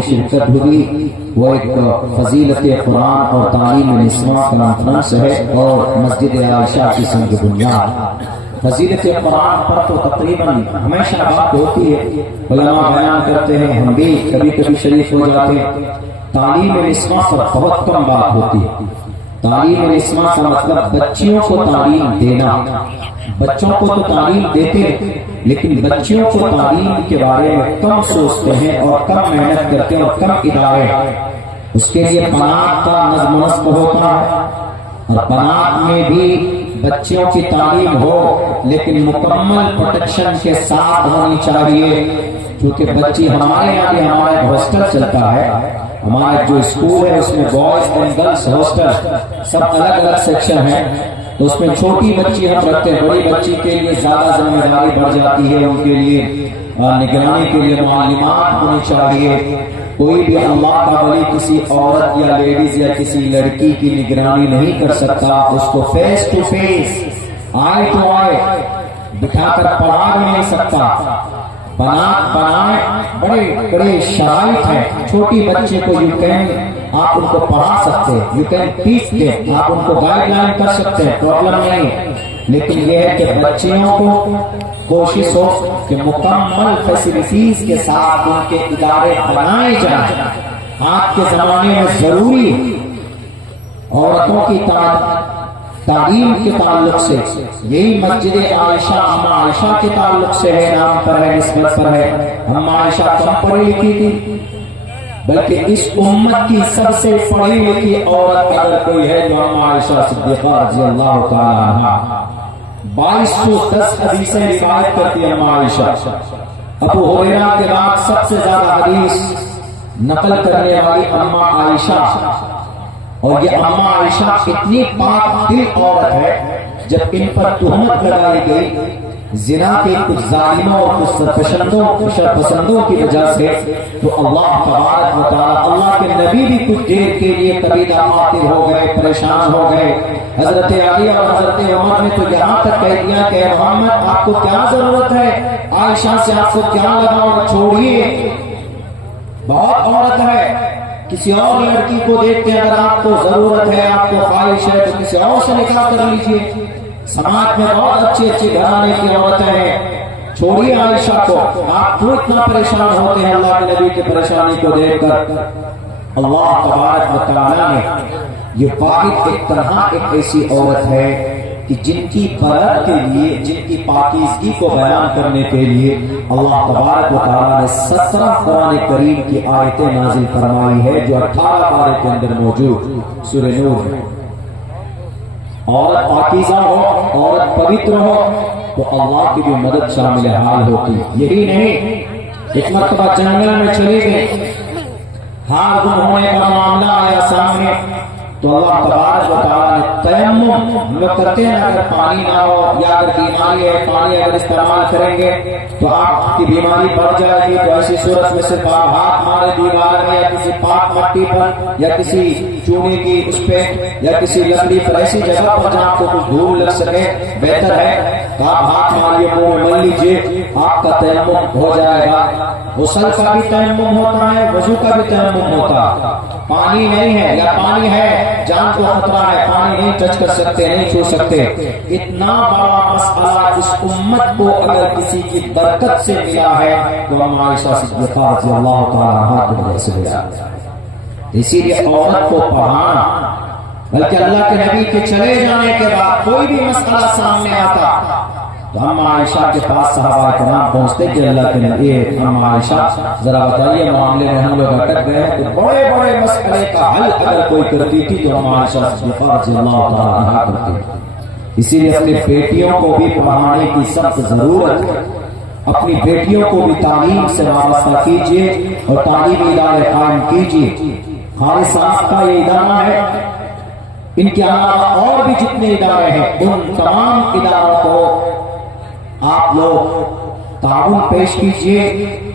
بھی شرکت ہوئی. وہ ایک فضیلت قرآن اور تعلیم نسواں کانفرنس ہے اور مسجد عائشہ کی سنگ بنیاد. فضیلت قرآن پر تو تقریباً ہمیشہ بات ہوتی ہے، علماء بیان کرتے ہیں، ہم بھی کبھی کبھی شریف ہو جاتے ہیں. تعلیم نسواں پر بہت کم بات ہوتی ہے. تعلیم نسواں کا مطلب بچیوں کو تعلیم دینا. بچوں کو تو تعلیم دیتے ہیں لیکن بچیوں کو تعلیم کے بارے میں کم سوچتے ہیں اور کم محنت کرتے ہیں اور کم ادارے. اس کے لیے پناہ کا نظم و نسق ہوتا ہے اور پناہ میں بھی بچیوں کی تعلیم ہو لیکن مکمل پروٹیکشن کے ساتھ ہونی چاہیے. کیونکہ بچی ہمارے یہاں بھی ہمارا ایک ہاسٹل چلتا ہے، ہمارا جو اسکول ہے اس میں بوائز اینڈ گرلس ہاسٹل سب الگ الگ سیکشن ہیں. تو اس میں چھوٹی بچی ہم رکھتے ہیں، بڑی بچی کے لیے زیادہ ذمہ داری بڑھ جاتی ہے. ان کے لیے نگرانی کے لیے معلومات ہونی چاہیے. کوئی بھی اللہ کا ولی کسی عورت یا لیڈیز یا کسی لڑکی کی نگرانی نہیں کر سکتا. اس کو فیس ٹو فیس، آئے ٹو آئے بٹھا کر پڑھا بھی نہیں سکتا. بنائے بڑے بڑے شرائط ہیں. چھوٹی بچے کو یو کین آپ ان کو پڑھا سکتے ہیں، یو کین ٹیچ دیم، آپ ان کو گائیڈ لائن کر سکتے ہیں، پرابلم نہیں. لیکن یہ ہے کہ بچیوں کو کوشش ہو کہ مکمل فیسلٹیز کے ساتھ ان کے ادارے بنائے جائیں. آج کے زمانے میں ضروری عورتوں کی تعلیم کے تعلق سے یہی مسجد عائشہ اما عائشہ کے تعلق سے ہے، نام پر ہے، نسبت پر ہے. اما عائشہ کم پڑھی لکھی تھی بلکہ اس امت کی سب سے پڑھی لکھی عورت اگر کوئی ہے تو اما عائشہ صدیقہ رضی اللہ تعالی عنہا. 2210 حدیثیں روایت کرتی ہے اما عائشہ. ابو ہریرہ کے بعد سب سے زیادہ حدیث نقل کرنے والی اما عائشہ. اور یہ اما عائشہ اتنی پاک دل عورت ہے، جب ان پر تہمت لگائی گئی زنا کے کچھ ظالموں اور کچھ شرپسندوں کی وجہ سے، تو اللہ تبارک و تعالی، اللہ کے نبی بھی کچھ دیر کے لیے قبیلہ خاطر ہو گئے، پریشان ہو گئے. حضرت علی اور حضرت عمر نے تو یہاں تک کہہ دیا کہ محمد آپ کو کیا ضرورت ہے، عائشہ سے آپ کو کیا لگاؤ، چھوڑیے. بہت عورت ہے، کسی اور لڑکی کو دیکھتے ہیں، اگر آپ کو ضرورت ہے، آپ کو خواہش ہے تو کسی اور سے نکاح کر لیجیے. سماج میں بہت اچھی گھرانے کی عورتیں ہیں، چھوڑیے عائشہ کو. آپ کیوں اتنا پریشان ہوتے ہیں اللہ کے نبی کی پریشانی کو دیکھ کر؟ اللہ تبارک و تعالیٰ نے یہ واحد ایک تنہا ایک ایسی عورت ہے کہ جن کی برکت کے لیے، جن کی پاکیزگی کو بیان کرنے کے لیے اللہ تبارک و تعالیٰ نے 17 قرآن کریم کی آیتیں نازل فرمائی ہے جو 18 پارے کے اندر موجود سورہ نور میں. عورت پاکیزہ ہو، عورت پوتر ہو تو اللہ کی بھی مدد شامل حال ہوتی. یہی نہیں، ایک مرتبہ جنگل میں چلے گئے، ہار گم ہونے کا معاملہ آیا سامنے، تو اللہ تبارک و تعالیٰ نے تیمم، ہم لوگ کرتے ہیں اگر پانی نہ ہو یا اگر بیماری ہے، پانی اگر استعمال کریں گے تو آپ کی بیماری بڑھ جائے گی، تو ایسی صورت میں صرف آپ ہاتھ مارے دیوار میں یا کسی پاک مٹی پر یا کسی چونے کی اس پہ یا کسی لکڑی پر، ایسی جگہ پر جہاں کو کچھ دھول لگ سکے، بہتر ہے کہ آپ ہاتھ ماریے، منہ میں مل لیجیے، آپ کا تیمم ہو جائے گا. غسل کا بھی تیمم ہوتا ہے، وضو کا بھی تیمم ہوتا ہے. پانی نہیں ہے یا پانی ہے، جان کو خطرہ ہے، پانی نہیں ٹچ کر سکتے، نہیں چھو سکتے. اتنا بڑا مسئلہ اس امت کو اگر کسی کی برکت سے ملا ہے تو اما عائشہ صدیقہ رضی اللہ تعالیٰ عنہا کی وجہ سے ملا. اسی لیے عورت کو پڑھانا، بلکہ اللہ کے نبی کے چلے جانے کے بعد کوئی بھی مسئلہ سامنے آتا تو اما عائشہ کے پاس صحابہ کرام پہنچتے کہ اللہ کے نبی، اما عائشہ ذرا بتائیے معاملے میں ہم لوگ اٹک گئے ہیں. تو بڑے بڑے مسئلے کا حل اگر کوئی کرتی تھی تو اما عائشہ صدیقہ رضی اللہ تعالیٰ عنہا کرتی. اسی لیے اپنی بیٹیوں کو بھی پڑھانے کی سخت ضرورت ہے. اپنی بیٹیوں کو بھی تعلیم سے وابستہ کیجیے اور تعلیمی ادارے قائم کیجیے. خالصات کا یہ ادارہ ہے، ان کے علاوہ اور بھی جتنے ادارے ہیں ان تمام اداروں کو آپ لوگ تعاون پیش کیجئے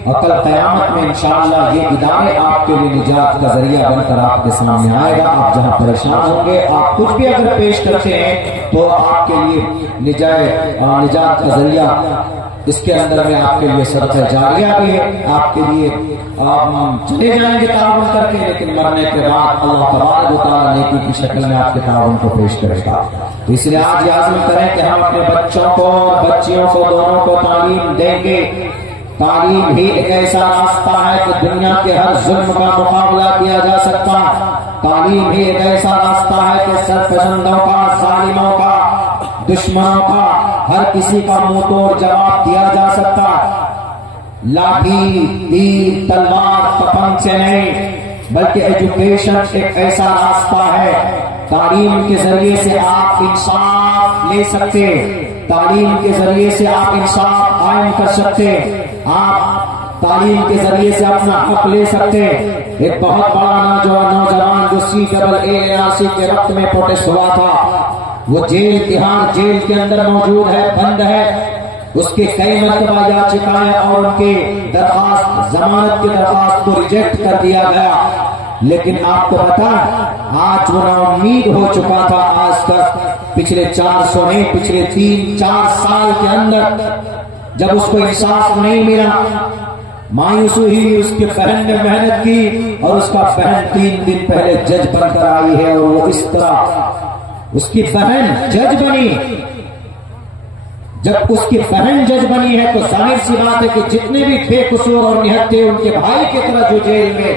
اور کل قیامت میں انشاءاللہ یہ ادارے آپ کے لیے نجات کا ذریعہ بن کر آپ کے سامنے آئے گا. آپ جہاں پریشان ہوں گے، آپ کچھ بھی اگر پیش کرتے ہیں تو آپ کے لیے نجات کا ذریعہ اس کے اندر میں آپ کے لیے صدقہ جاریہ بھی ہے، آپ کے لیے چلے جائیں گے تعاون کر کے، لیکن مرنے کے بعد اللہ تبارک و تعالیٰ نیکی کی شکل میں آپ کے تعاون کو پیش کرے گا۔ تو اس لیے آج یہ عزم کریں کہ ہم اپنے بچوں کو، بچیوں کو، دونوں کو تعلیم دیں گے۔ تعلیم ہی ایک ایسا راستہ ہے کہ دنیا کے ہر ظلم کا مقابلہ کیا جا سکتا۔ تعلیم ہی ایک ایسا راستہ ہے کہ سرپسندوں کا، ظالموں کا، دشمنوں کا، ہر کسی کا منہ توڑ جواب دیا جا سکتا۔ لاٹھی، تیر، تلوار، تپنگ سے نہیں، بلکہ ایجوکیشن ایک ایسا راستہ ہے۔ تعلیم کے ذریعے سے آپ انصاف لے سکتے، تعلیم کے ذریعے سے آپ انصاف قائم کر سکتے، آپ تعلیم کے ذریعے سے اپنا حق لے سکتے۔ ایک بہت بڑا نوجوان جو CAA کے وقت میں پروٹیسٹ ہوا تھا، وہ تہاڑ جیل کے اندر موجود ہے، بند ہے۔ اس کے کئی مرتبہ یاچکائیں اور ان کے درخواست، ضمانت کی درخواست کو ریجیکٹ کر دیا گیا، لیکن آپ کو پتا آج وہ نا امید ہو چکا تھا۔ آج تک پچھلے 400 نہیں، پچھلے 3-4 سال کے اندر جب اس کو انصاف نہیں ملا، مایوس ہوئی۔ اس کی بہن نے محنت کی اور اس کا بہن 3 دن پہلے جج بن کر آئی ہے، اور وہ اس طرح اس کی بہن جج بنی۔ جب اس کی بہن جج بنی ہے تو ظاہر سی بات ہے کہ جتنے بھی بے قصور اور نہتے ان کے بھائی کی طرح جو جیل میں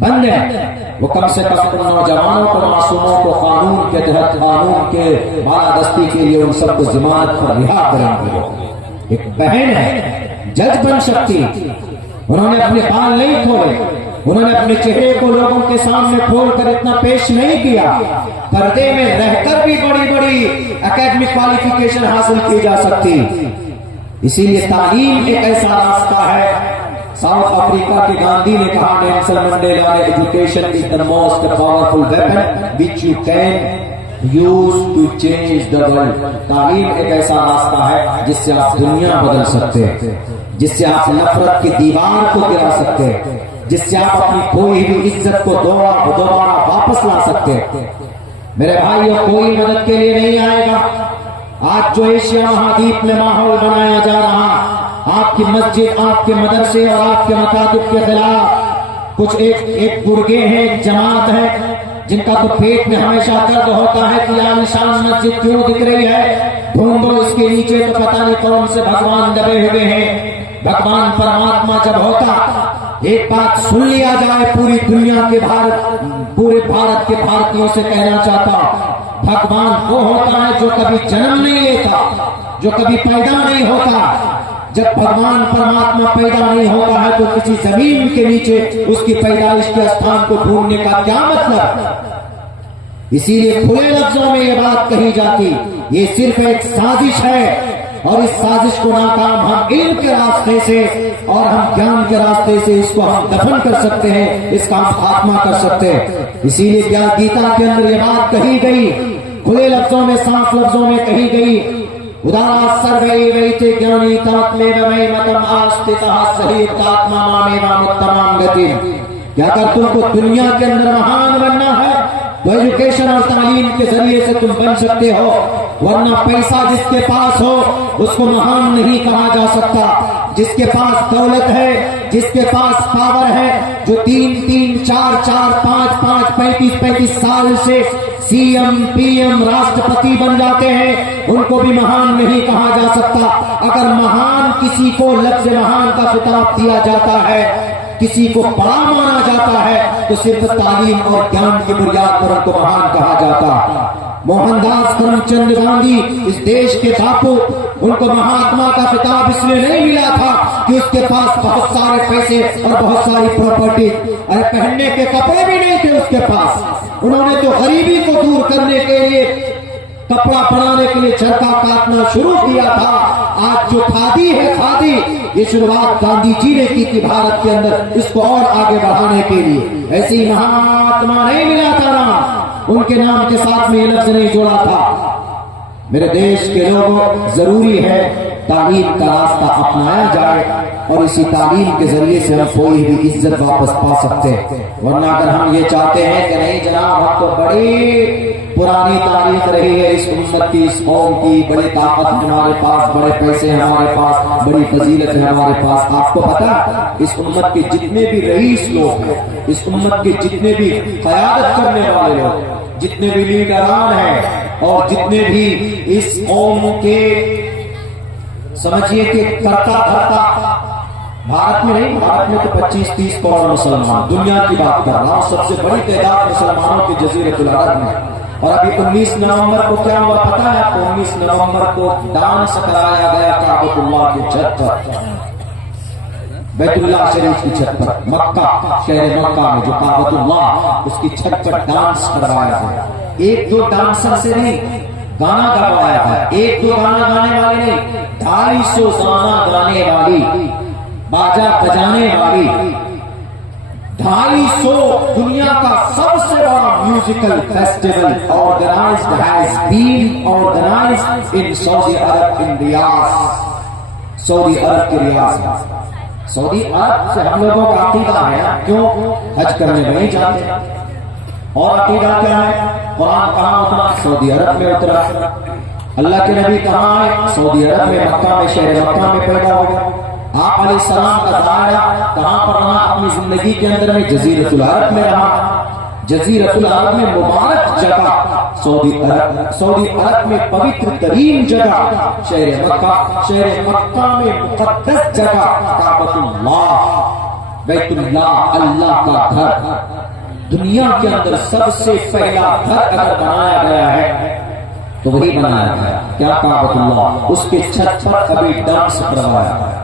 بند ہیں، وہ کم سے کم ان نوجوانوں کو، معصوموں کو قانون کے تحت، قانون کے بالادستی کے لیے ان سب کو ضمانت پر رہا کریں گے۔ ایک بہن ہے، جج بن سکتی۔ انہوں نے اپنے بال نہیں کھولے، انہوں نے اپنے چہرے کو لوگوں کے سامنے کھول کر اتنا پیش نہیں کیا۔ پردے میں رہ کر بھی بڑی بڑی اکیڈمک کوالیفیکیشن حاصل کی جا سکتی۔ اسی لیے تعلیم ایک ایسا راستہ ہے۔ ساؤتھ افریقہ کے گاندھی نے کہا، نیلسن منڈیلا نے، education is the most powerful weapon which you can use to change the world. تعلیم ایک ایسا راستہ ہے جس سے آپ دنیا بدل سکتے ہیں، جس سے آپ نفرت کی دیوار کو گرا سکتے ہیں، جس سے آپ اپنی کھوئی ہوئی عزت کو دوبارہ واپس لا سکتے ہیں۔ میرے بھائیو، کوئی مدد کے لیے نہیں آئے گا۔ آج جو ایشیا مہادیپ میں ماحول بنایا جا رہا، آپ کی مسجد، آپ کے مدرسے اور آپ کے مکاتب کے خلاف کچھ ایک گرگے ہیں، ایک جماعت ہے، جن کا تو پیٹ میں ہمیشہ درد ہوتا ہے کہ عالیشان مسجد کیوں دکھ رہی ہے، ڈھونڈو اس کے نیچے تو پتہ نہیں کون سے بھگوان دبے ہوئے ہیں۔ بھگوان پرماتما جب ہوتا، ایک بات سن لیا جائے، پوری دنیا کے پورے بھارت کے بھارتیوں سے کہنا چاہتا، بھگوان وہ ہوتا ہے جو کبھی جنم نہیں لیتا، جو کبھی پیدا نہیں ہوتا۔ جب بھگوان پرماتما پیدا نہیں ہوتا ہے تو کسی زمین کے نیچے اس کی پیدائش کے استھان کو ڈھونڈنے کا کیا مطلب؟ اسی لیے کھلے لفظوں میں یہ بات کہی جاتی، یہ صرف ایک سازش ہے، اور اس سازش کو ناکام ہم علم کے راستے سے اور ہم گیان کے راستے سے اس کو ہم دفن کر سکتے ہیں، اس کا ہم خاتمہ کر سکتے ہیں۔ اسی لیے کیا گیتا کے اندر یہ بات کہی گئی، کھلے لفظوں میں، صاف لفظوں میں کہی گئی، ادارا سروے ویتے گیانی تاتمے ومے متم آستتہ سہیتاتما مامیوا متمام گتی۔ کہ اگر تم کو دنیا کے اندر مہان بننا ہے تو ایجوکیشن اور تعلیم کے ذریعے سے تم بن سکتے ہو، ورنہ پیسہ جس کے پاس ہو اس کو مہان نہیں کہا جا سکتا۔ جس کے پاس دولت ہے، جس کے پاس پاور ہے، جو 3-3، 4-4، 5-5، 35-35 سال سے CM PM راشٹرپتی بن جاتے ہیں، ان کو بھی مہان نہیں کہا جا سکتا۔ اگر مہان کسی کو لفظ مہان کا خطاب دیا جاتا ہے، کسی کو بڑا مانا جاتا ہے، تو صرف تعلیم اور گیان کی بنیاد پر ان کو مہان کہا جاتا۔ موہن داس کرم چند گاندھی اس دیش کے باپو، ان کو مہاتما کا خطاب اس لیے نہیں ملا تھا کہ اس کے پاس بہت سارے پیسے اور بہت ساری پراپرٹی، اور پہننے کے کپڑے بھی نہیں تھے اس کے پاس۔ انہوں نے تو غریبی کو دور کرنے کے لیے، کپڑا بنانے کے لیے چرخا کاٹنا شروع کیا تھا۔ آج جو کھادی ہے، کھادی، یہ شروعات گاندھی جی نے کی تھی بھارت کے اندر، اس کو اور آگے بڑھانے کے لیے۔ ایسے ہی مہاتما نہیں ملا تھا نام، ان کے نام کے ساتھ میں یہ لفظ نہیں جوڑا تھا۔ میرے دیش کے لوگوں، ضروری ہے تعلیم کا راستہ اپنایا جائے اور اسی تعلیم کے ذریعے سے ہم کوئی بھی عزت واپس پا سکتے ہیں. ورنہ اگر ہم یہ چاہتے ہیں کہ نہیں جناب ہم تو بڑی پرانی تاریخ رہی ہے اس امت کی، اس قوم کی، بڑی طاقت ہے ہمارے پاس، بڑے پیسے ہیں ہمارے پاس، بڑی فضیلت ہے ہمارے پاس. آپ کو پتا اس امت کے جتنے بھی رئیس لوگ ہیں، اس امت کے جتنے بھی قیادت کرنے والے لوگ، جتنے بھی لیڈران ہیں اور جتنے بھی اس قوم کے سمجھیے کہ کرتا دھرتا، بھارت میں نہیں، بھارت میں تو 25-30 کروڑ مسلمان، دنیا کی بات کر رہا ہوں، سب سے بڑی تعداد مسلمانوں کی جزیرۃ العرب میں. اور ابھی 19 نومبر کو کیا ہوا پتا ہے آپ کو؟ 19 نومبر کو ڈانس کرایا گیا کعبۃ اللہ کی چھت پر، بیت اللہ شریف کی چھت پر، مکہ شہر مکہ میں جو کعبۃ اللہ اس کی چھت پر ڈانس کروایا گیا. ایک دو ڈانسر سے نہیں، گانا گوایا تھا، ایک دو گانا گانے والے نہیں، 250 گانا گانے والی، باجا بجانے والی، 250 دنیا کا سب سے بڑا musical festival organized has been organized in Saudi Arabia in Riyadh, Saudi Arabia کے ریاض میں. سعودی عرب سے ہم لوگوں کا عقیدہ ہے کیوں حج کرنے نہیں جاتے، اور عقیدہ کیا ہے؟ قرآن کہاں اترا؟ سعودی عرب میں اترا. اللہ کے نبی کہاں آئے؟ سعودی عرب میں، مکہ میں، شہر مکہ میں پیدا ہو گئے. آپ علیہ السلام کا دائرہ کہاں پر رہا اپنی زندگی کے اندر میں؟ جزیرۃ العرب میں رہا. جزیرۃ العرب میں مبارک جگہ سعودی عرب، سعودی عرب میں پوتر ترین جگہ شہر مکہ، شہر مکہ میں مقدس جگہ کعبۃ اللہ، بیت اللہ، اللہ کا گھر. دنیا کے اندر سب سے پہلا گھر اگر بنایا گیا ہے تو وہی بنایا گیا کیا؟ کعبۃ اللہ. اس کے چھت پر ابھی ڈانس کروایا گیا،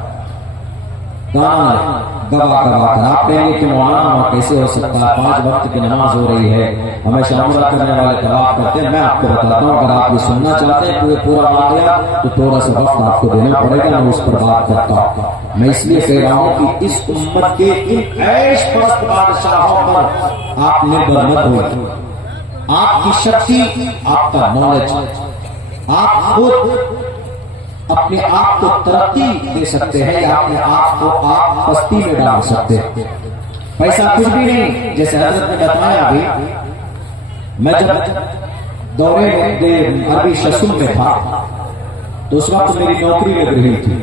گانا گوا کر. آپ کہیں گے کہ مولانا کیسے ہو سکتا ہے؟ 5 وقت کی نماز ہو رہی ہے، ہمیشہ عمرہ کرنے والے طواف کرتے ہیں. میں آپ کو بتاتا ہوں اگر آپ یہ سننا چاہتے ہیں پورا واقعہ تو تھوڑا سا وقت آپ کو دینا پڑے گا، میں اس پر بات کرتا ہوں. میں اس لیے کہہ رہا ہوں کہ اس امت کے ان عیش پرست بادشاہوں پر آپ نربھر مت ہوئے. آپ کی شکتی، آپ کا نالج، آپ خود اپنے آپ کو ترقی دے سکتے ہیں یا اپنے آپ کو آپ پستی میں ڈال سکتے ہیں. پیسہ کچھ بھی نہیں. جیسے حضرت نے بتایا ابھی، میں جب دورے میں عربی شسم میں تھا تو اس وقت میری نوکری لگ رہی تھی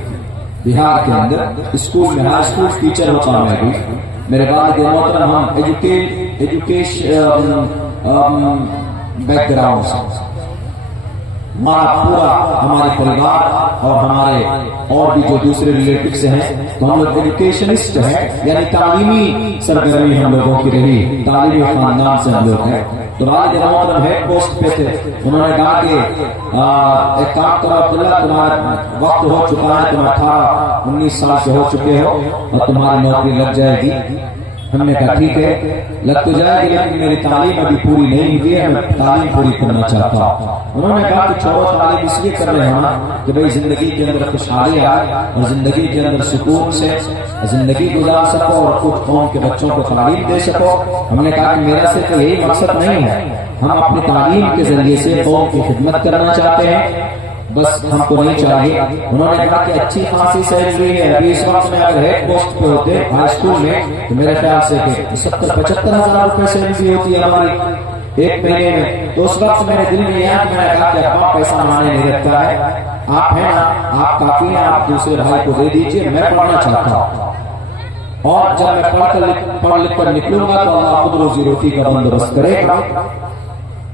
بہار کے اندر، اسکول میں، ہائی اسکول ٹیچر ہوتا میں بھی. میرے والد محترم ہم ایجوکیشن بیک گراؤنڈ سے، ہمارا پورا ہمارے پریوار اور ہمارے اور بھی جو دوسرے ریلیٹیوز ہیں تو ہم لوگ ایجوکیشنسٹ ہیں، یعنی تعلیمی سرگرمی ہم لوگوں کی رہی، تعلیمی خاندان سے ہم لوگ ہیں. تو والد محترم ہیڈ پوسٹ پہ تھے، انہوں نے کہا کہ ایک کام کرو عبداللہ، تمہارا وقت ہو چکا ہے، تم 18-19 سال سے ہو چکے ہو اور تمہاری نوکری لگ جائے گی. ہم نے کہا ٹھیک ہے لگ تو جائے گی لیکن میری تعلیم ابھی پوری نہیں ہوئی ہے، میں تعلیم پوری کرنا چاہتا ہوں. انہوں نے کہا کہ چھوڑو تعلیم اس لیے کر رہے ہیں کہ بھائی زندگی کے اندر خوشحالی آئے اور زندگی کے اندر سکون سے زندگی گزار سکو اور خود قوم کے بچوں کو تعلیم دے سکو. ہم نے کہا کہ میرا صرف یہی مقصد نہیں ہے، ہم اپنی تعلیم کے ذریعے سے قوم کی خدمت کرنا چاہتے ہیں، بس ہم کو نہیں چاہیے. انہوں نے کہا کہ اچھی خاصی سیلری ہے، ابھی اس وقت میں اگر ہیڈ پوسٹ پہ ہوتے ہائی اسکول میں تو میرے خیال سے کہ 70-75 ہزار روپے سیلری ہوتی ہے ہماری ایک مہینے میں. تو اس وقت میرے دل میں یہ میں نے کہا کہ ابا پیسہ مانے نہیں رکھتا ہے، آپ ہیں نا، آپ کافی ہیں، آپ دوسرے بھائی کو دے دیجیے، میں پڑھنا چاہتا ہوں. اور جب میں پڑھ لکھ کر نکلوں گا تو اللہ خود روزی روٹی کا بندوبست کرے گا.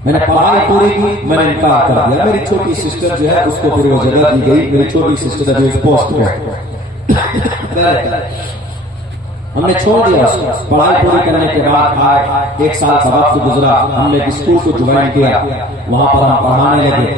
میں نے پڑھائی پوری کی، میں نے انکار کر دیا. میری چھوٹی سسٹر جو ہے اس کو پھر وہ جگہ دی گئی، میری چھوٹی سسٹر جو اس پوسٹ پہ ہم نے چھوڑ دیا. اس کو پڑھائی پوری کرنے کے بعد آئے، 1 سال کا وقت گزرا، ہم نے اسکول کو جوائن کیا، وہاں پر ہم پڑھانے لگے.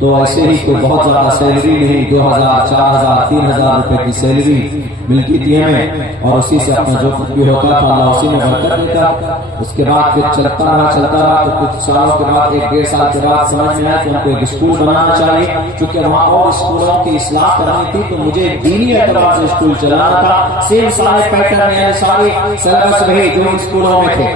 تو ایسے ہی کوئی بہت زیادہ سیلری نہیں، 2000 4000 3000 روپے کی سیلری ملتی تھی ہمیں، اور اسی سے اپنا جو کچھ بھی ہوتا تھا اللہ اسی میں برکت دیتا. اس کے بعد پھر چلتا رہا تو کچھ سالوں کے بعد 1-1.5 سال کے بعد سمجھ میں آیا کہ ہم کو ایک اسکول بنانا چاہیے، کیونکہ وہاں اور اسکولوں کی اصلاح کرانی تھی تو مجھے دینی اعتبار سے اسکول چلانا تھا. سیم سارے پیٹرن یعنی سارے سلیبس رہے جو اسکولوں میں تھے،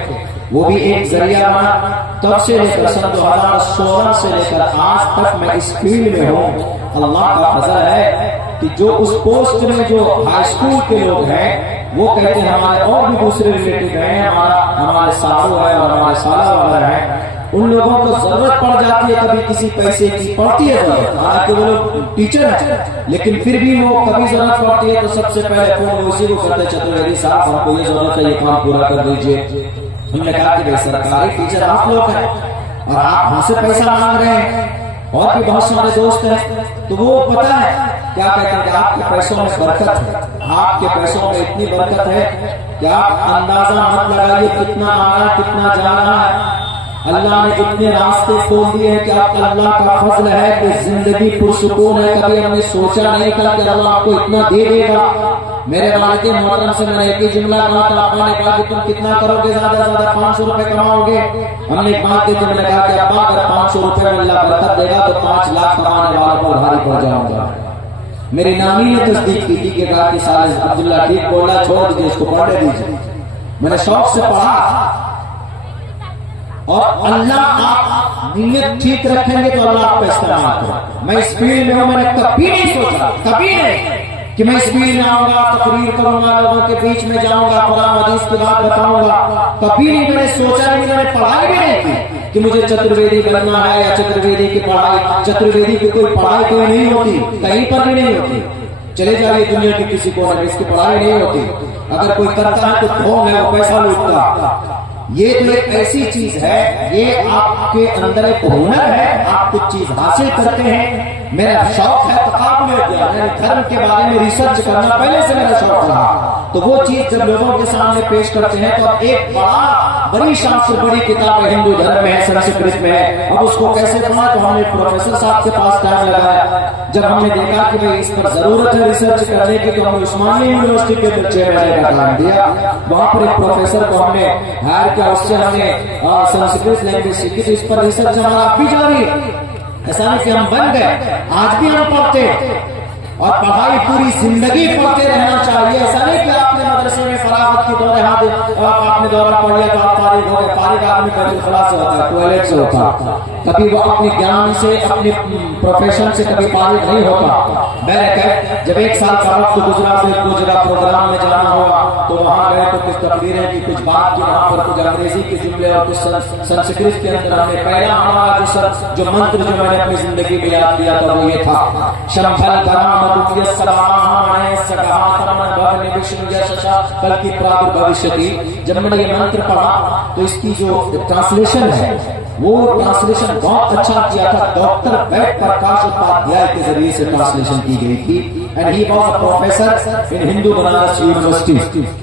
وہ بھی ایک ذریعہ بنا. تب سے لے کر سن 2016 سے لے کر آج تک میں اس فیلڈ میں ہوں. اللہ کا فضل ہے کہ جو اس پوسٹ میں جو ہائی اسکول کے لوگ ہیں وہ کہتے ہیں ہمارے اور بھی دوسرے ریلیٹیو ہیں، ہمارے سالو ہے اور ہمارے سالہ وغیرہ ہیں، ان لوگوں کو ضرورت پڑ جاتی ہے کبھی کسی پیسے کی، پڑتی ہے ضرورت، حالانکہ وہ لوگ ٹیچر ہیں لیکن پھر بھی وہ کبھی ضرورت پڑتی ہے تو سب سے پہلے فون اسی کو کرتے چترویدی صاحب ہم کو یہ ضرورت ہے، یہ کام پورا کر دیجیے۔ ہم نے کہا کہ بھائی سرکاری ٹیچر آپ لوگ ہیں اور آپ ہم سے پیسہ مانگ رہے ہیں، اور بھی بہت سارے دوست ہیں، تو وہ پتہ ہے کیا کہتے ہیں کہ آپ کے پیسوں میں برکت ہے، آپ کے پیسوں میں اتنی برکت ہے کہ آپ اندازہ مت لگائیے کتنا آنا کتنا جانا ہے۔ اللہ نے اتنے راستے کھول دیے ہیں کہ آپ اللہ کا فضل ہے کہ زندگی پرسکون ہے۔ کبھی ہم نے سوچا نہیں تھا کہ اللہ آپ کو اتنا دے دے گا۔ میرے والد محترم سے میں نے ایک ہی جملہ کہا تھا، آپ نے کہا کہ تم کتنا کرو گے؟ زیادہ سے زیادہ 500 روپے کماؤ گے۔ ہم نے بات کی تو میں نے کہا کہ ابا اگر 500 روپے میں اللہ برکت دے گا تو 5 لاکھ کمانے والوں کو بھاری پڑ جاؤں گا۔ میری نانی نے تصدیق کی تھی کہ کہا کہ سال عبداللہ ٹھیک بول رہا، چھوڑ دیجیے اس کو پڑھنے دیجیے۔ میں نے شوق سے پڑھا، اور اللہ آپ نیت ٹھیک رکھیں گے تو اللہ آپ کا استعمال کرے۔ میں اس فیلڈ میں ہوں، میں نے کبھی نہیں سوچا، کبھی نہیں کہ میں اس فیلڈ میں آؤں گا، تقریر کروں گا، لوگوں کے بیچ میں جاؤں گا، قرآن حدیث کی بات بتاؤں گا، کبھی نہیں میں نے سوچا، نہیں میں نے پڑھائی بھی نہیں کی کہ مجھے چترویدی بننا ہے یا چترویدی کی پڑھائی۔ چترویدی کی کوئی پڑھائی کوئی نہیں ہوتی، کہیں پر بھی نہیں ہوتی، چلے جائیے دنیا کی کسی کو، اس کی پڑھائی نہیں ہوتی۔ اگر کوئی کرتا ہے تو ڈھونگ ہے، وہ پیسہ لوٹتا۔ یہ تو ایک ایسی چیز ہے، یہ آپ کے اندر ایک ہنر ہے، آپ کچھ چیز حاصل کرتے ہیں۔ میرا شوق ہے تقابل ہو گیا، میں دھرم کے بارے میں ریسرچ کرنا پہلے سے میرا شوق رہا، تو وہ چیز جب لوگوں کے سامنے پیش کرتے ہیں تو ایک بڑی شان سے بڑی کتاب ہندو دھرم میں ہے، سنسکرت میں ہے، اب اس کو کیسے پڑھا؟ تو ہم نے پروفیسر صاحب کے پاس ٹائم لگایا، جب ہم نے دیکھا کہ بھائی اس پر ضرورت ہے ریسرچ کرنے کی تو ہم نے عثمانیہ یونیورسٹی کے چیئرمین کا کام دیا، وہاں پر ایک پروفیسر کو ہم نے ہائر کیا، اس سے ہم نے سنسکرت لینگویج سیکھی، تو اس پر ریسرچ ہمارا اب بھی جاری ہے۔ ایسا نہیں کہ ہم بن گئے، آج بھی ہم پڑھتے، اور پڑھائی پوری زندگی پڑھتے رہنا چاہیے۔ ایسا نہیں کہ آپ نے مدرسے میں فراغت کی دورہ آپ نے دورہ پڑھ لیا تو آپ فارغ ہو گئے۔ فارغ آدمی کا خلا سے ہوتا ہے، ٹوائلٹ سے ہوتا ہے، کبھی وہ اپنے گیان سے اپنے پروفیشن سے کبھی فارغ نہیں ہوتا۔ بہرکیف جب 1 سال کا وقت گزرا، پھر کچھ جگہ پروگرام میں جانا ہوا تو وہاں گئے تو کچھ تقریریں کی، کچھ بات کی، وہاں پر کچھ انگریزی کے جملے اور کچھ سنسکرت کے اندر ہم نے پہلا ہمارا جو منتر جو میں نے اپنی زندگی میں یاد کیا تھا وہ یہ تھا، شمبھل کرام جب میں نے یہ منتر پڑھا تو اس کی جو ٹرانسلیشن ہے وہ ٹرانسلیشن بہت اچھا کیا تھا، ڈاکٹر وید پرکاش اپادھیائے کے ذریعے سے ٹرانسلیشن کی گئی تھی، and he was a professor in Hindu Banaras University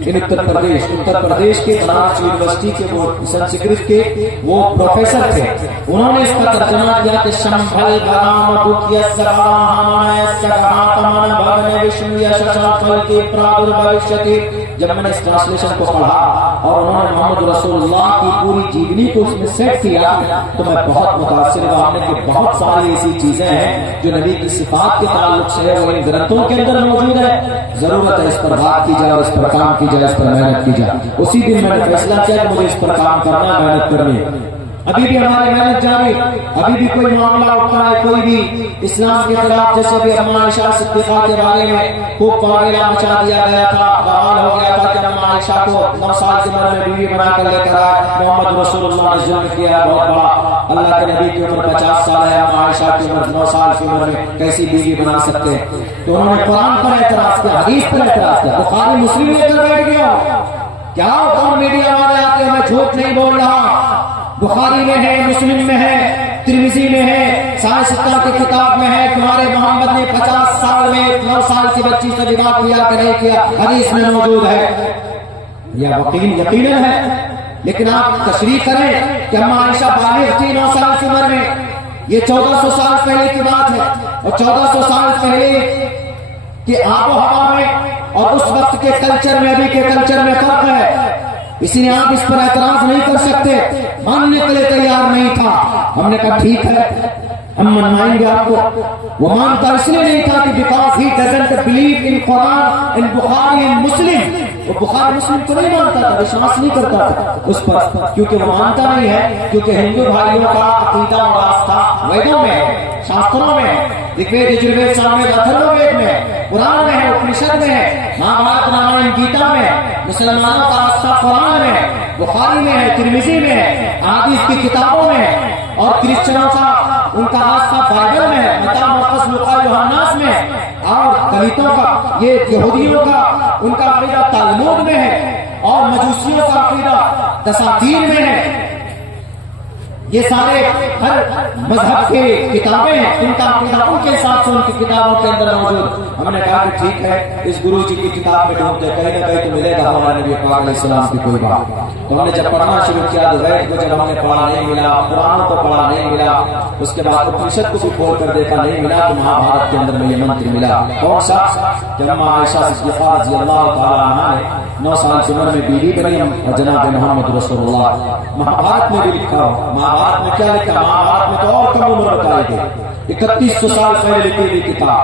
in Uttar Pradesh کے بنارس یونیورسٹی کے وہ سنسکرت کے وہ پروفیسر تھے۔ انہوں نے اس کا ترجمہ کیا کہ شمبھل گرام بھوکیہ سراہمانہ سگہاتمن بھگن وشنو یششافل کی پرادر بھوشتی۔ جب میں نے اس ٹرانسلیشن کو پڑھا اور انہوں نے محمد رسول اللہ کی پوری جیونی کو اس میں سیٹ کیا تو میں بہت متاثر ہوا۔ ہم نے کہ بہت ساری ایسی چیزیں ہیں جو نبی کی صفات کے تعلق سے ہے وہ ان گرنتھوں کے اندر موجود ہے، ضرورت ہے اس پر بات کی جائے اور اس پر کام کی جائے، اس پر محنت کی جائے۔ اسی دن میں نے فیصلہ کیا کہ مجھے اس پر کام کرنا، محنت کرنی۔ ابھی بھی ہماری محنت جاری، ابھی بھی کوئی معاملہ اٹھتا ہے، کوئی بھی اسلام کے خلاف، جیسے بھی اما عائشہ صدیقہ کے بارے میں خوب واقعہ مچا دیا گیا تھا، بحال ہو گیا تھا کہ اما عائشہ کو 9 سال کی عمر میں بیوی بنا کر لے کر آئے، محمد رسول اللہ نے ظلم کیا ہے بہت بڑا، اللہ کے نبی کی عمر 50 سال ہے، اما عائشہ کی عمر 9 سال کی عمر میں کیسی بیوی بنا سکتے ہیں؟ تو انہوں نے قرآن پر اعتراض کیا، حدیث پر اعتراض کیا، بخاری مسلم لے کر بیٹھ گیا۔ کیا کون میڈیا والے آتے ہیں، میں جھوٹ نہیں بول رہا، بخاری میں ہے، مسلم میں ہے، ترمذی میں ہے، سائنسداں کی کتاب میں ہے، تمہارے محمد نے 50 سال میں 9 سال کی بچی سے بات کیا کہ نہیں کیا، حدیث میں موجود ہے، یا یقیناً ہے، لیکن آپ تشریح کریں کہ اما عائشہ بالغ تھی 9 سال کی عمر میں، یہ 1400 سال پہلے کی بات ہے، اور 1400 سال پہلے کی آب و ہوا میں اور اس وقت کے کلچر میں ابھی کے کلچر میں فرق ہے، اس لیے آپ اس پر اعتراض نہیں کر سکتے۔ ماننے کے لیے تیار نہیں تھا، ہم نے کہا ٹھیک ہے ہم منوائیں گے آپ کو۔ وہ مانتا اس لیے نہیں تھا کہ because he doesn't believe in Quran, in Bukhari, in Muslim, وہ بخاری مسلم کو نہیں مانتا تھا، وشواس نہیں کرتا تھا اس پر، کیونکہ وہ مانتا نہیں ہے، کیونکہ ہندو بھائیوں کا عقیدہ اور آستھا ویدوں میں ہے، شاستروں میں ہے، رگ وید یجروید ساموید اتھرو وید میں ہے، قرآن میں ہے، اپنشد میں ہے، مہابھارت رامائن گیتا میں ہے، مسلمانوں کا آستھا قرآن میں ہے، بخاری میں ہے، ترمذی میں ہے، احادیث کی کتابوں میں ہے، اور کرسچنوں کا ان کا آستھا بائبل میں ہے، متی مرقس لوقا یوحنا میں ہے، اور دلتوں کا یہ یہودیوں کا ان کا عقیدہ تلمود میں ہے، اور مجوسیوں کا عقیدہ دساتیر میں ہے۔ یہ سارے ہر مذہب کے کتابیں ہیں، ان کا عقیدہ ان کے حساب سے ان کی کتابوں کے اندر موجود۔ ہم نے کہا کہ ٹھیک ہے، اس گرو جی کی کتاب میں ڈھونڈتے، کہیں نہ کہیں تو ملے گا ہمارے نبی پاک علیہ السلام کی کوئی بات۔ تو ہم نے جب پڑھنا شروع کیا تو وید کو جب ہم نے پڑھا نہیں ملا، قرآن کو پڑھا نہیں ملا، اس کے بعد اپنشد کو بھی کھول کر دیکھا نہیں ملا، تو مہابھارت کے اندر میں یہ منتر ملا۔ کون سا؟ جب اماں عائشہ صدیقہ رضی اللہ تعالیٰ عنہا نے 9 سال کی عمر میں بیوی بنی اور جناب محمد رسول اللہ۔ مہابھارت میں بھی لکھا ہو، مہابھارت میں کیا لکھا؟ مہابھارت میں تو اور کم عمر بتائی گئی، 3100 سال پہلے لکھی ہوئی کتاب۔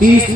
30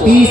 30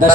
10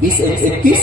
20-21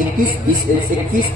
21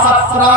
17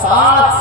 7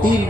3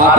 8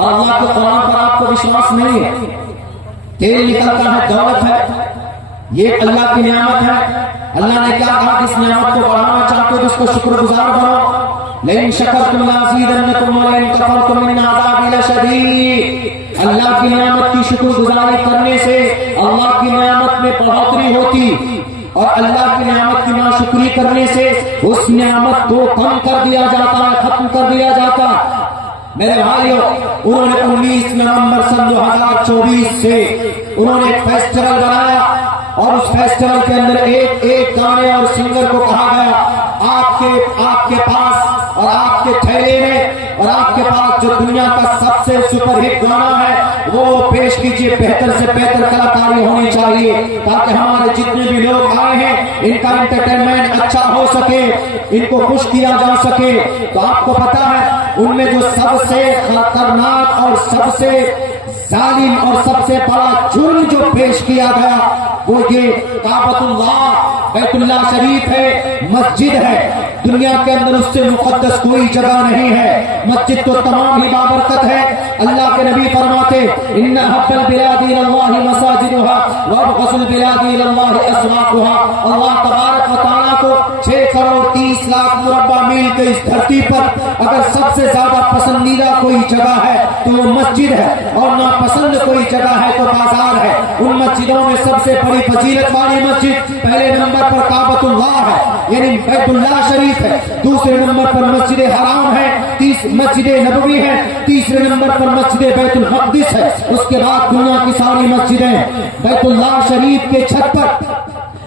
اور اللہ کے قرآن پر آپ کو وشواس نہیں ہے، تیل نکلتا ہے، دولت ہے، یہ اللہ کی نعمت ہے۔ اللہ نے کیا کہا کہ اس نعمت کو بڑھانا چاہتے ہو تو اس کو شکر گزار بنو۔ لئن شکرتم لازیدنکم ولئن کفرتم ان عذابی لشدید۔ اللہ کی نعمت کی شکر گزاری کرنے سے اللہ کی نعمت میں بڑھوتری ہوتی، اور اللہ کی نعمت کی ناشکری کرنے سے اس نعمت کو کم کر دیا جاتا ہے، ختم کر دیا جاتا ہے۔ میرے بھائیو، انہوں نے 19 نومبر سن 2024 سے انہوں نے ایک فیسٹیول بنایا، اور اس فیسٹیول کے اندر ایک گانے اور سنگر کو کہا گیا آپ کے پاس اور آپ کے تھیلے میں اور آپ کے پاس جو دنیا کا سب سے سپر ہٹ گانا ہے وہ پیش کیجئے، بہتر سے بہتر کلاکاری ہونی چاہیے تاکہ ہمارے جتنے بھی لوگ آئے ہیں ان کا انٹرٹینمنٹ اچھا ہو سکے، ان کو خوش کیا جا سکے۔ تو آپ کو پتا ہے ان میں جو سب سے خطرناک اور سب سے ظالم اور سب سے بڑا جرم جو پیش کیا گیا وہ یہ کعبۃ اللہ، بیت اللہ شریف ہے، مسجد ہے۔ دنیا کے اندر اس سے مقدس کوئی جگہ نہیں ہے، مسجد تو تمام ہی بابرکت ہے۔ اللہ کے نبی فرماتے ان احب البلاد الى اللہ مساجدها وابغض البلاد الى اللہ اسواقها۔ اللہ تبارک و تعالیٰ کو 6 کروڑ 30 لاکھ مربع میل کی اس دھرتی پر اگر سب سے زیادہ پسندیدہ کوئی جگہ ہے تو وہ مسجد ہے، اور ناپسند کوئی جگہ ہے تو بازار ہے۔ ان مسجدوں میں سب سے بڑی فضیلت والی مسجد پہلے نمبر پر کعبۃ اللہ ہے، یعنی بیت اللہ شریف ہے، دوسرے نمبر پر مسجد حرام ہے، مسجد نبوی ہے، تیسرے نمبر پر مسجد بیت المقدس ہے، اس کے بعد دنیا کی ساری مسجدیں۔ بیت اللہ شریف کے چھت پر،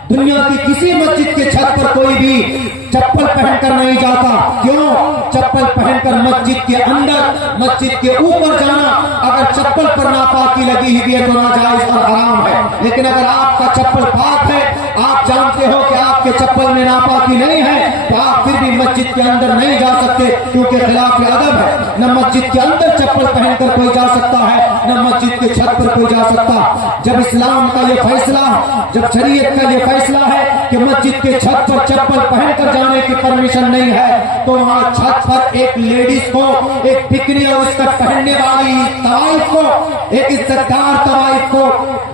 دنیا کی کسی مسجد کے چھت پر کوئی بھی چپل پہن کر نہیں جاتا۔ کیوں؟ چپل پہن کر مسجد کے اندر، مسجد کے اوپر جانا اگر چپل پر ناپاکی لگی ہوئی ہے تو ناجائز اور حرام ہے، لیکن اگر آپ کا چپل پاک ہے، آپ جانتے ہو کہ آپ کے چپل میں ناپاکی نہیں ہے، تو آپ پھر بھی مسجد کے اندر نہیں جا سکتے، کیونکہ خلاف ادب ہے۔ نہ مسجد کے اندر چپل پہن کر کوئی جا سکتا ہے، نہ مسجد کے چھت پر کوئی جا سکتا۔ جب اسلام کا یہ فیصلہ، جب شریعت کا یہ فیصلہ ہے کہ مسجد کے چھت پر چپل پہن کر جانے کی پرمیشن نہیں ہے، تو وہاں چھت پر ایک لیڈیز کو، ایک بکنی اور اس کا پہننے والی طوائف کو، ایک عزت دار طوائف کو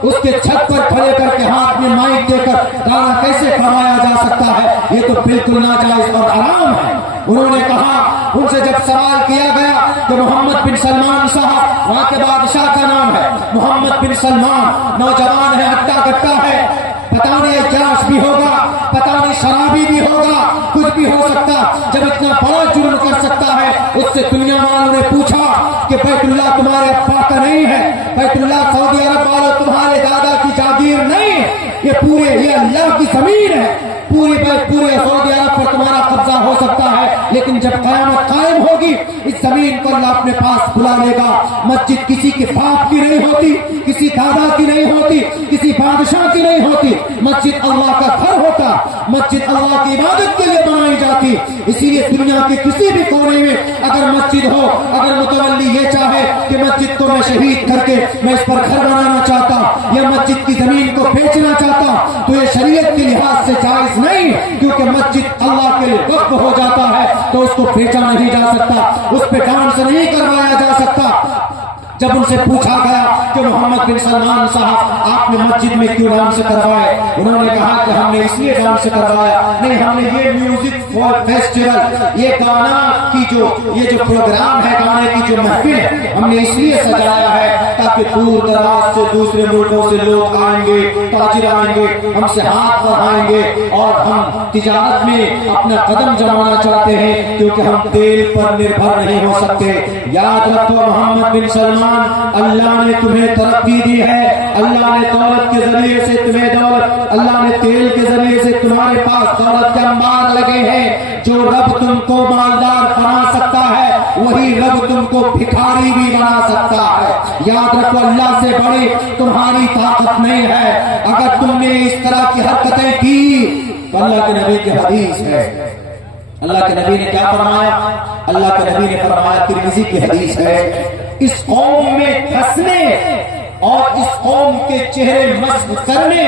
اس کے چھت پر کھڑے کر کے ہاتھ میں مائک دے کر گانا کیسے فرمایا جا سکتا ہے؟ یہ تو بالکل ناجائز اور حرام ہے۔ انہوں نے کہا، ان سے جب سوال کیا گیا کہ محمد بن سلمان صاحب، وہاں کے بادشاہ کا نام ہے محمد بن سلمان، نوجوان ہے، ہٹا کٹا ہے، پتہ نہیں جاش بھی ہوگا، پتہ نہیں شرابی بھی ہوگا، کچھ بھی ہو سکتا، جب اتنا بڑا جرم کر سکتا ہے۔ اس سے دنیا والوں نے پوچھا کہ بیت اللہ تمہارے ابا کا نہیں ہے، بیت اللہ سعودی عرب والوں تمہارے دادا کی جاگیر نہیں ہے، یہ اللہ کی زمین ہے، پورے سعودی عرب پر تمہارا قبضہ ہو سکتا ہے، لیکن جب قیامت قائم ہوگی اس زمین کو اللہ اپنے پاس بلا لے گا۔ مسجد کسی کے باپ کی نہیں ہوتی، کسی دادا کی نہیں ہوتی، کسی بادشاہ کی نہیں ہوتی، مسجد اللہ کا گھر ہوتا، مسجد اللہ کی عبادت کے لیے بنائی جاتی۔ اسی لیے دنیا کے کسی بھی کونے میں اگر مسجد ہو، اگر متولی یہ چاہے کہ مسجد کو میں شہید کر کے میں اس پر گھر بنانا چاہتا یا مسجد کی زمین کو بیچنا چاہتا، تو یہ شریعت کے لحاظ سے جائز نہیں، کیونکہ مسجد اللہ کے لیے وقف ہو جاتا ہے تو اس کو بیچا نہیں جا سکتا، اس پہ ڈانس نہیں کروایا جا سکتا۔ جب ان سے پوچھا گیا کہ محمد بن سلمان صاحب آپ نے مسجد میں کیوں ڈانس کروائے، انہوں نے کہا کہ ہم نے اس لیے ڈانس کروایا نہیں، ہم نے یہ میوزک فیسٹیول، یہ گانا کی یہ جو پروگرام ہے، گانے کی جو محفل ہے، ہم نے اس لیے سجایا ہے تاکہ دور دراز سے دوسرے ملکوں سے لوگ آئیں گے، تاجر آئیں گے، ہم سے ہاتھ بڑھائیں گے اور ہم تجارت میں اپنا قدم جمانا چاہتے ہیں، کیونکہ ہم تیل پر نربھر نہیں ہو سکتے۔ یاد رکھو محمد بن سلمان، اللہ نے تمہیں ترقی دی ہے، اللہ نے دولت کے ذریعے سے تمہیں دولت، اللہ نے تیل کے ذریعے سے تمہارے پاس دولت کے انبار لگے ہیں۔ جو رب تم کو مالدار بنا سکتا ہے وہی رب تم کو بھکاری بھی بنا سکتا ہے۔ یاد رکھو اللہ سے بڑی تمہاری طاقت نہیں ہے۔ اگر تم نے اس طرح کی حرکتیں کی تو اللہ کے نبی کی حدیث ہے، اللہ کے نبی نے کیا فرمایا؟ اللہ کے نبی نے فرمایا، ترمذی کی حدیث ہے، اس قوم میں پھنسنے اور اس قوم کے چہرے مسخ کرنے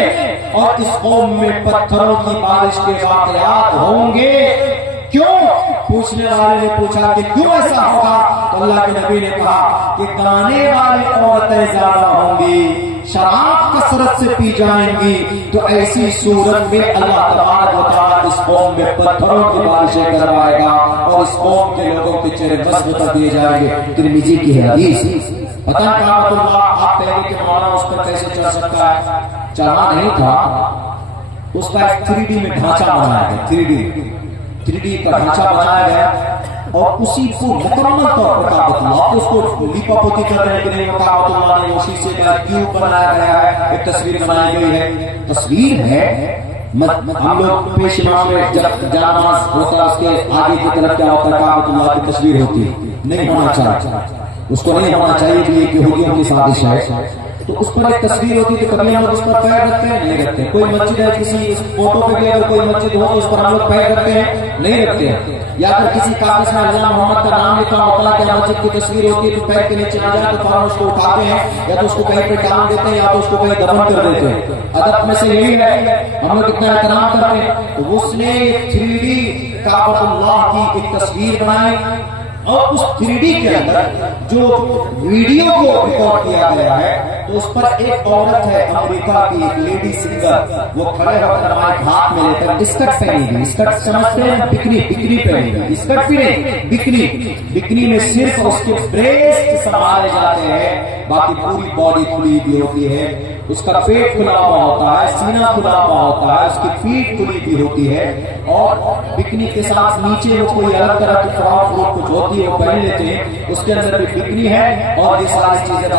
اور اس قوم میں پتھروں کی بارش کے واقعات ہوں گے۔ کیوں؟ پوچھنے والے نے پوچھا کہ کیوں ایسا ہوگا؟ تو اللہ کے نبی نے کہا کہ گانے والی عورتیں زیادہ ہوں گی، شراب کثرت سے پی جائیں گی، تو ایسی صورت میں اللہ تبارک و تعالیٰ اس قوم میں پتھروں کی بارشیں کروائے گا اور اس قوم کے لوگوں کے چہرے مسخ کر دیے جائیں گے۔ ترمذی کی حدیث۔ پتہ نہیں کعبۃ اللہ آپ کہیں گے کہ مولانا اس پر کیسے چل سکتا ہے؟ چلنا نہیں تھا، اس کا ایک 3D میں ڈھانچہ بنایا گیا، 3D کا ڈھانچہ بنایا گیا اور اسی کو مکمل طور پر کعبۃ اللہ، اس کو لیپا پوتی کر رہے ہیں کہ نہیں وہ کعبۃ اللہ نے اسی سے کیوب بنایا گیا ہے، ایک تصویر بنائی گئی ہے، تصویر ہے۔ ہم لوگ پیش امام میں جب جناز ہوتا ہے اس کے آگے کی طرف کیا ہوتا ہے؟ کعبۃ اللہ کی تصویر ہوتی ہے، نہیں ہونا چاہیے، اس کو نہیں ہونا چاہیے کہ یہ یہودیوں کی سازش ہے۔ تو اس پر ایک تصویر ہوتی ہے، تو کبھی ہم لوگ اس پر پیر رکھتے ہیں؟ نہیں رکھتے۔ کوئی مسجد ہے، کسی فوٹو پہ بھی اگر کوئی مسجد ہو تو اس پر ہم لوگ پیر رکھتے ہیں؟ نہیں رکھتے ہیں۔ یا اگر کسی کاغذ میں اللہ محمد کا نام لکھا ہوتا ہے کہ مسجد کی تصویر ہوتی ہے تو پیر کے نیچے آ جائے تو فوراً اس کو اٹھاتے ہیں، یا تو اس کو کہیں پہ ٹانگ دیتے ہیں، یا تو اس کو کہیں دفن کر دیتے ہیں۔ ادب میں سے یہی ہے، ہم لوگ کتنا احترام کرتے ہیں۔ تو اس نے 3D کعبۃ اللہ کی ایک تصویر بنائی اور اس 3D کے اندر جو ویڈیو کو ریکارڈ کیا گیا ہے تو اس پر ایک عورت ہے امریکہ کی، ایک لیڈی سنگر، وہ کھڑے ہو کر مائک ہاتھ میں لے کر اسکرٹ پہنی ہوئی، اسکرٹ سمجھتے ہیں بکنی پہنی ہوئی، اسکرٹ بھی نہیں، بکنی میں صرف اس کے بریسٹ سنبھالے جاتے ہیں، باقی پوری باڈی کھلی بھی ہوتی ہے، اس کا پیٹ کھلا ہوا ہوتا ہے، سینہ کھلا ہوا ہوتا ہے، اس کی پیٹھ کھلی بھی ہوتی ہے، اور بکنی کے ساتھ نیچے وہ کوئی الگ طرح کی فراک فروٹ کچھ ہوتی ہے وہ پہن لیتے ہیں، اس کے اندر بھی بکنی ہے اور یہ ساری چیزیں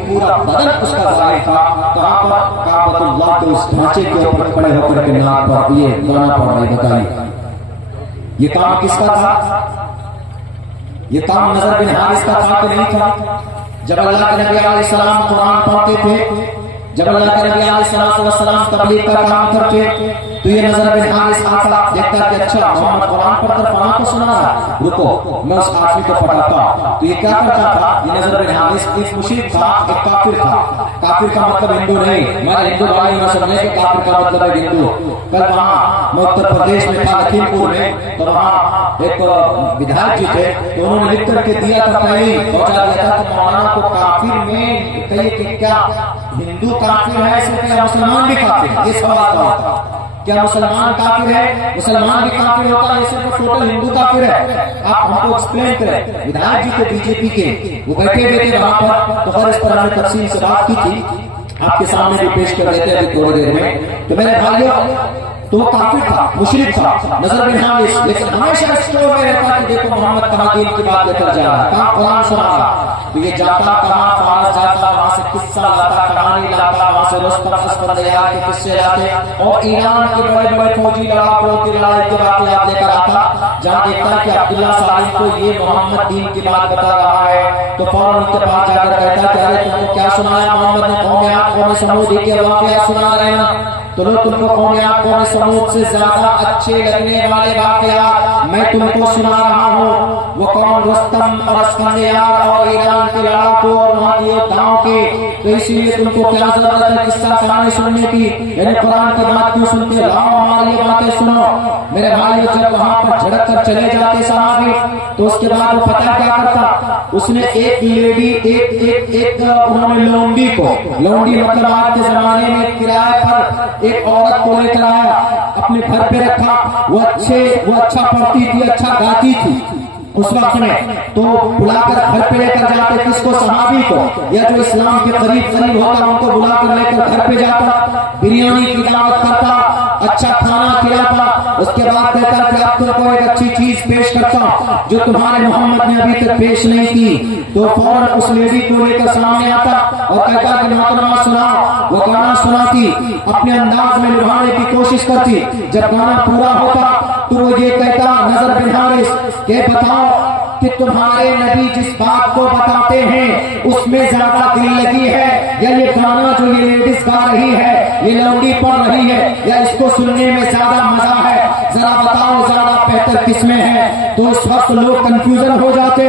پورا بدن اس کا ظاہر تھا۔ کہاں پر؟ کعبۃ اللہ کے اس ڈھانچے کے اوپر کھڑے ہو کر کے ناک پر یہ گانا پڑ رہی۔ بتائیے یہ کام کس کا تھا؟ یہ کام نظر بن حارث کا تھا کہ نہیں تھا؟ جب اللہ کے نبی علیہ السلام قرآن پڑھتے تھے، جب اللہ کے نبی علیہ السلام تبلیغ کا کام کرتے تو یہ نظر بن حارث آتا، دیکھتا کہ اچھا محمد قرآن پڑھ کر فلاں کو سنا رہا، رکو میں اس آدمی کو پڑھاتا ہوں۔ تو یہ کیا کرتا تھا؟ یہ نظر بن حارث ایک مشرک تھا، ایک کافر تھا۔ کافر کا مطلب ہندو نہیں، میں ہندو بھائی نہ سمجھے کہ کافر کا مطلب ہے ہندو۔ کل وہاں میں اتر پردیش میں تھا، لکھیم پور میں، تو وہاں ایک ودھایک جی تھے تو انہوں نے لکھ کر کے دیا تھا، پہلے پہنچا دیا تھا کہ مولانا کو کافر میں کہیے کہ کیا ہندو کافر ہے صرف یا مسلمان بھی کافر ہے؟ یہ سوال تھا، کیا مسلمان کافر ہے؟ مسلمان بھی کافر ہوتا ہے، صرف ٹوٹل ہندو کافر ہے؟ آپ ہم کو ایکسپلین کریں۔ ودھایک جی کو BJP کے وہ بیٹھے ہوئے تھے وہاں پر، تو خیر اس پر ہم نے تفصیل سے بات کی تھی، آپ کے سامنے بھی پیش کر دیتے ہیں تھوڑی دیر میں۔ تو میرے بھائیوں تو وہ کافر تھا، مشرک تھا نظر بن حارث، لیکن ہمیشہ اسٹور میں رہتا کہ دیکھو محمد کہاں دین کی بات لے کر جا رہا ہے، کہاں قرآن سنا رہا۔ تو یہ جاتا کہاں فارس جاتا، وہاں سے قصہ لاتا، کہانی لاتا، وہاں سے رستم اسفندیار کے قصے لاتے اور ایران کے بڑے بڑے فوجی لڑاکوں کی لڑائی کے واقعات لے کر آتا، جہاں دیکھتا کہ عبداللہ سالم کو یہ محمد دین کی بات بتا رہا ہے تو فوراً ان کے پاس جا کر کہتا کہ ارے تم کو کیا سنایا محمد نے؟ قوم عاد قوم سمود کے واقعات سنا رہے ہیں، تو لو تم کو قوم عاد قوم سمود سے زیادہ اچھے لگنے والے واقعات میں تم کو سنا رہا ہوں۔ وہ قوم رستم اور اسفندیار اور ایران کے لڑاکوں اور وہاں کے یودھاؤں کے، تو اسی لیے تم کو کیا ضرورت ہے قصہ کہانی سننے کی؟ یعنی قرآن کی بات کیوں سنتے؟ لاؤ ہماری یہ باتیں سنو۔ میرے بھائی جب وہاں پر جھڑک کر چلے جاتے صحابی تو اس کے بعد وہ پتہ کیا کرتا؟ اس نے ایک لیڈی ایک انہوں نے لونڈی کو، لونڈی مطلب آج کے زمانے میں کرائے پر ایک عورت کو لے کر آیا، اپنے گھر پہ رکھا، وہ اچھا پڑھتی تھی، اچھا گاتی تھی اس وقت میں، تو بلا کر گھر پہ لے کر جاتے، کس کو؟ صحابی کو، یا جو اسلام کے قریب ہوتا ان کو بلا کر لے کر گھر پہ جاتا، بریانی کی دعوت کرتا، اچھا کھانا کھلاتا، اس کے بعد کہتا کہ اب تم کو ایک اچھی چیز پیش کرتا جو تمہارے محمد نے ابھی تک پیش نہیں کی، تو فوراً اس لیڈی کو لے کر سامنے آتا اور کہتا کہ محترمہ سنا، وہ گانا سناتی، اپنے انداز میں لبھانے کی کوشش کرتی، جب گانا پورا ہوتا تو وہ یہ کہتا نظر بن حارث کہ بتاؤ کہ تمہارے نبی جس بات کو بتاتے ہیں اس میں زیادہ دل لگی ہے، یا یہ گانا جو یہ لیڈیز گا رہی ہے، یہ لونڈی پڑھ رہی ہے، یا اس کو سننے میں زیادہ مزہ ہے؟ ذرا بتاؤ زیادہ بہتر کس میں ہے؟ تو اس وقت لوگ کنفیوژن ہو جاتے۔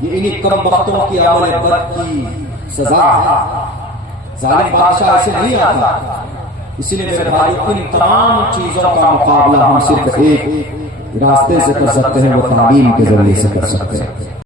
یہ انہی کم بختوں کی عمل بد کی سزا ہے۔ ظالم بادشاہ ایسے نہیں آتا، اس لیے میرے بھائی ان تمام چیزوں کا مقابلہ ہم صرف ایک راستے سے کر سکتے ہیں، وہ تعلیم کے ذریعے سے کر سکتے ہیں۔